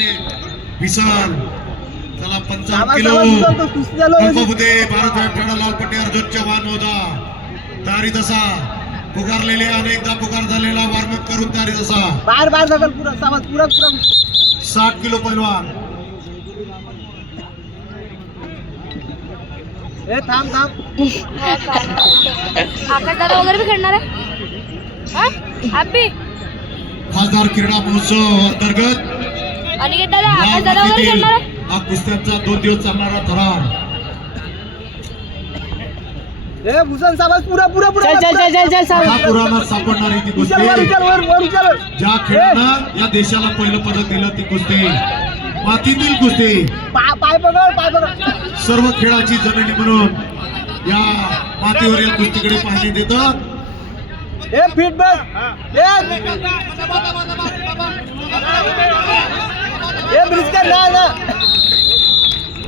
आणि विशाल चला 55 किलो होते भारत ठेडा लालपट्टी अर्जुन चव्हाण होता तारी तसा पुकारलेले अनेकदा पुकार झालेला वॉर्मअप करून तारी तसा बाहेर बाहेर जाईल पुरा सावध पुरा 60 किलो पैलवान ए थांब थांब आकाश दादा वगैरे भी खेळणार आहे हॅपी खासदार क्रीडा महोत्सव अंतर्गत अनिकेत दादा आकाश दादा वगैरे खेळणार आहे हा कुस्त्यांचा 2 दिवस चालणारा थरार ए भूषण सावध पुरा पुरा पुरा चल पुराणात सापडणारी ती कुस्ती ज्या खेळानं या देशाला पहिलं पदक दिलं ती कुस्ती मातीतील कुस्ती पाय पकड सर्व खेळाची जननी म्हणून या मातीवरील कुस्तीकडे पाहण्यात येतं ए फिट बस ए ब्रिस्कर ना